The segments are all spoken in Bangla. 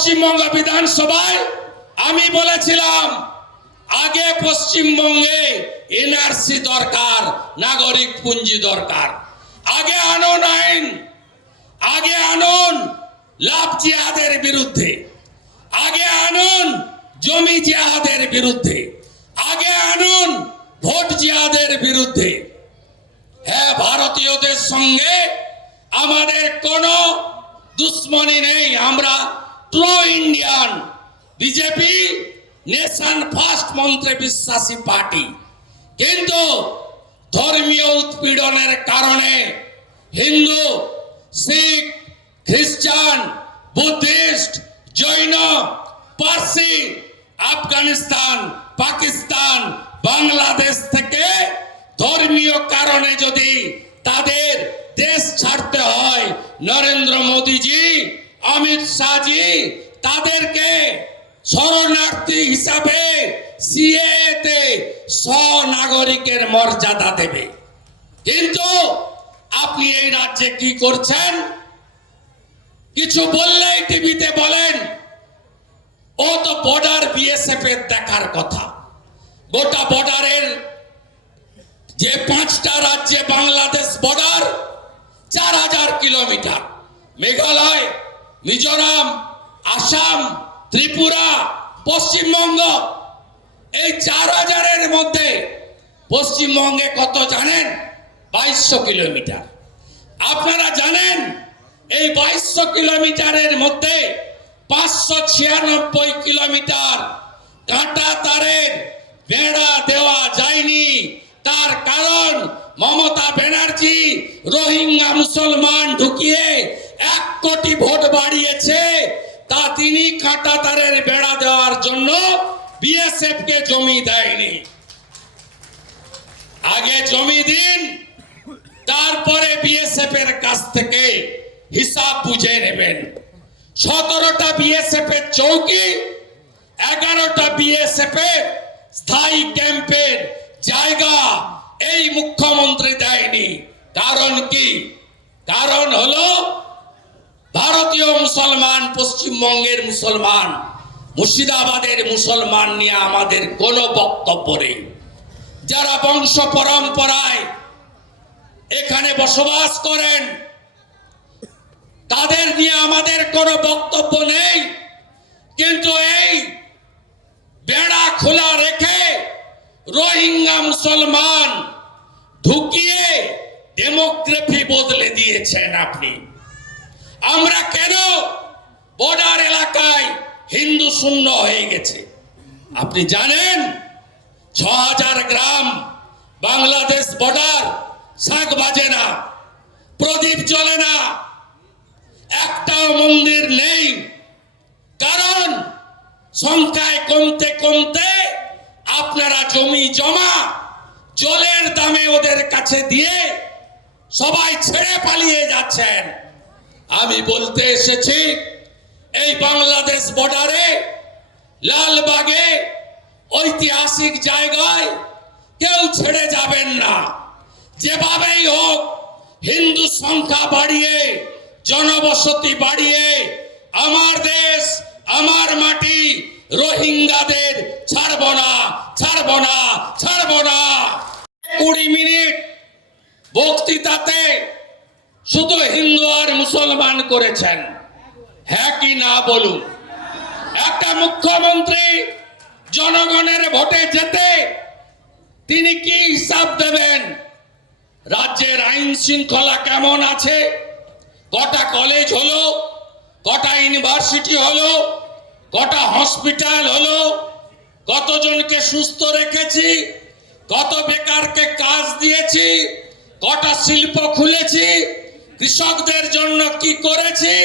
পশ্চিমবঙ্গ বিধানসভায় আমি বলেছিলাম, আগে পশ্চিমবঙ্গে এনআরসি দরকার, নাগরিক পুঞ্জি দরকার। আগে আনুন আইন, আগে আনুন লাভ জিহাদের বিরুদ্ধে। আগে আনুন জমি জিহাদের বিরুদ্ধে। আগে আনুন ভোট জিহাদের বিরুদ্ধে। হ্যাঁ ভারতীয়দের সঙ্গে আমাদের কোনো দুশ্মনী নেই। আমরা true Indian BJP nation first মন্ত্রে বিশ্বাসী পার্টি কিন্তু ধর্মীয় উৎপীড়নের কারণে হিন্দু, শিখ, খ্রিস্টান, বুদ্ধিস্ট, জৈন, পার্সি, আফগানিস্তান, পাকিস্তান, বাংলাদেশ থেকে ধর্মীয় কারণে যদি তাদের দেশ ছাড়তে হয়, নরেন্দ্র মোদীজি অমিত শাহজি তাদেরকে শরণার্থী হিসাবে সিএতে স্বনাগরিকের মর্যাদা দেবে। কিন্তু আপনি এই রাজ্যে কি করছেন? কিছু বললেই টিভিতে বলেন, ও তো বর্ডার বিএসএফ এর দেখার কথা। গোটা বর্ডারের যে পাঁচটা রাজ্যে বাংলাদেশ বর্ডার, চার হাজার কিলোমিটার। মেঘালয় মিজোরাম, আসাম, ত্রিপুরা, পশ্চিমবঙ্গ। এই চার হাজারের মধ্যে পশ্চিমবঙ্গে কত জানেন? বাইশশো কিলোমিটার। আপনারা জানেন, এই বাইশশো কিলোমিটারের মধ্যে পাঁচশো ছিয়ানব্বই কিলোমিটার কাঁটা তারের বেড়া দেওয়া যায়নি। তার কারণ মমতা ব্যানার্জি রোহিঙ্গা মুসলমান ঢুকিয়ে কোটি ভোট বাড়িয়েছে, তা তিনি কাঁটা তারের বেড়া দেওয়ার জন্য বিএসএফ কে জমি দেয়নি। আগে জমি দিন, তারপরে বিএসএফ এর কাছ থেকে হিসাব বুঝে নেবেন। সতেরোটা বিএসএফ এর চৌকি, এগারোটা বিএসএফ এর স্থায়ী ক্যাম্পের জায়গা এই মুখ্যমন্ত্রী দেয়নি। কারণ কি? কারণ হলো ভারতীয় মুসলমান, পশ্চিমবঙ্গের মুসলমান, মুর্শিদাবাদের মুসলমান নিয়ে আমাদের কোনো বক্তব্য নেই। যারা বংশ পরম্পরায় এখানে বসবাস করেন, তাদের নিয়ে আমাদের কোনো বক্তব্য নেই। কিন্তু এই বেড়া খোলা রেখে রোহিঙ্গা মুসলমান ঢুকিয়ে ডেমোগ্রাফি বদলে দিয়েছেন আপনি। আমরা কেন বর্ডার এলাকায় হিন্দু শূন্য হয়ে গেছে? আপনি জানেন ছ হাজার গ্রাম বাংলাদেশ বর্ডার শাক বাজে না, প্রদীপ জ্বলে না, একটাও মন্দির নেই। কারণ সংখ্যায় কমতে কমতে আপনারা জমি জমা জলের দামে ওদের কাছে দিয়ে সবাই ছেড়ে পালিয়ে যাচ্ছেন। আমি বলতে এসেছি, এই বাংলাদেশ বর্ডারে, লালবাগে ঐতিহাসিক জায়গায় কেউ ছেড়ে যাবেন না। যেভাবেই হোক, হিন্দু সংখ্যা বাড়িয়ে, জনবসতি বাড়িয়ে, আমার দেশ, আমার মাটি রোহিঙ্গাদের ছাড়ব না ছাড়ব না ছাড়ব না। কুড়ি মিনিট বক্তৃতাতে শুধু হিন্দু আর মুসলমান করেছেন। হ্যাঁ কি না বলুন? একটা মুখ্যমন্ত্রী জনগণের ভোটে যেতে তিনি কি হিসাব দেবেন? রাজ্যের আইন শৃঙ্খলা কেমন আছে? কটা কলেজ হলো? কটা ইউনিভার্সিটি হলো? কটা হসপিটাল হলো? কতজনকে সুস্থ রেখেছি? কত বেকারকে কাজ দিয়েছি? কটা শিল্প খুলেছি? কৃষকদের জন্য কি করেছি?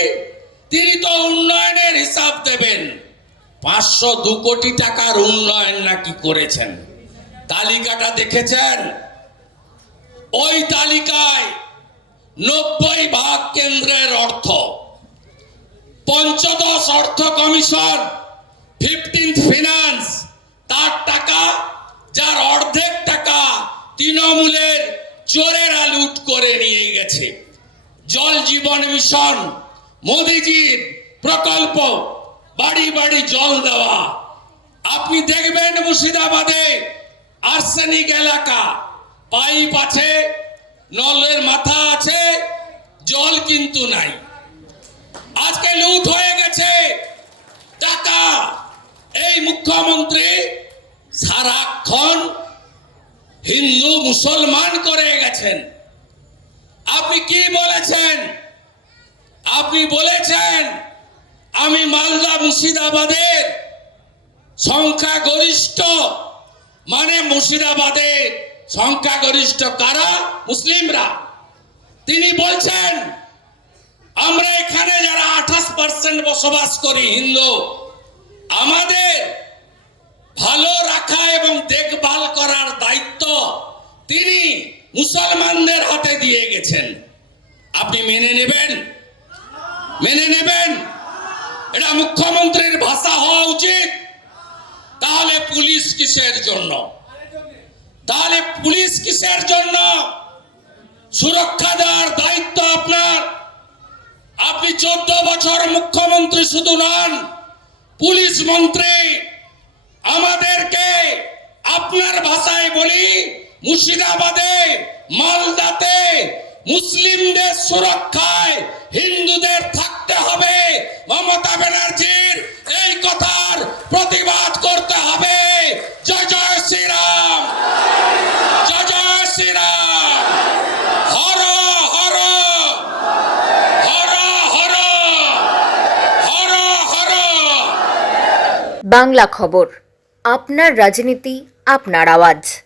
তিনি তো উন্নয়নের হিসাব দেবেন। পাঁচশো দু কোটি টাকার উন্নয়ন নাকি করেছেন? তালিকাটা দেখেছেন? ওই তালিকায় নব্বই ভাগ কেন্দ্রের অর্থ। পঞ্চদশ অর্থ কমিশন ফিফটিন্থ ফিনান্স তার টাকা, যার অর্ধেক টাকা তৃণমূলের চোরেরা লুট করে নিয়ে গেছে। জল জীবন মিশন, মোদিজির প্রকল্প, বাড়ি বাড়ি জল দেওয়া। আপনি দেখবেন মুর্শিদাবাদে আর্সেনিক এলাকা। পাইপ আছে, নলের মাথা আছে, জল কিন্তু নাই। আজকে লুট হয়ে গেছে। টাকা। এই মুখ্যমন্ত্রী সারাক্ষণ হিন্দু মুসলমান করে গেছেন। আপনি কি বলেছেন? আপনি বলেছেন আমি মালদা মুর্শিদাবাদের সংখ্যাগরিষ্ঠ মানে মুর্শিদাবাদে সংখ্যাগরিষ্ঠ কারা? মুসলিমরা। তিনি বলছেন, আমরা এখানে যারা আঠাশ পার্সেন্ট বসবাস করি, হিন্দু, আমাদের ভালো রাখা এবং দেখভাল করার দায়িত্ব তিনি মুসলমানদের হাতে দিয়ে গেছেন। আপনি মেনে নেবেন? মেনে নেবেন? এটা মুখ্যমন্ত্রীর ভাষা হওয়া উচিত। তাহলে পুলিশ কিসের জন্য? তাহলে পুলিশ কিসের জন্য? সুরক্ষা দেওয়ার দায়িত্ব আপনার। আপনি চোদ্দ বছর মুখ্যমন্ত্রী শুধু নন, পুলিশ মন্ত্রী। আমাদেরকে আপনার ভাষায় বলি মুর্শিদাবাদে, মালদাতে মুসলিমদের সুরক্ষায় হিন্দুদের থাকতে হবে। মমতা ব্যানার্জির এই কথার প্রতিবাদ করতে হবে। জয় জয় শ্রীরাম। জয় জয় শ্রীরাম। হর হর। হর হর। হর হর। বাংলা খবর, আপনার রাজনীতি, আপনার আওয়াজ।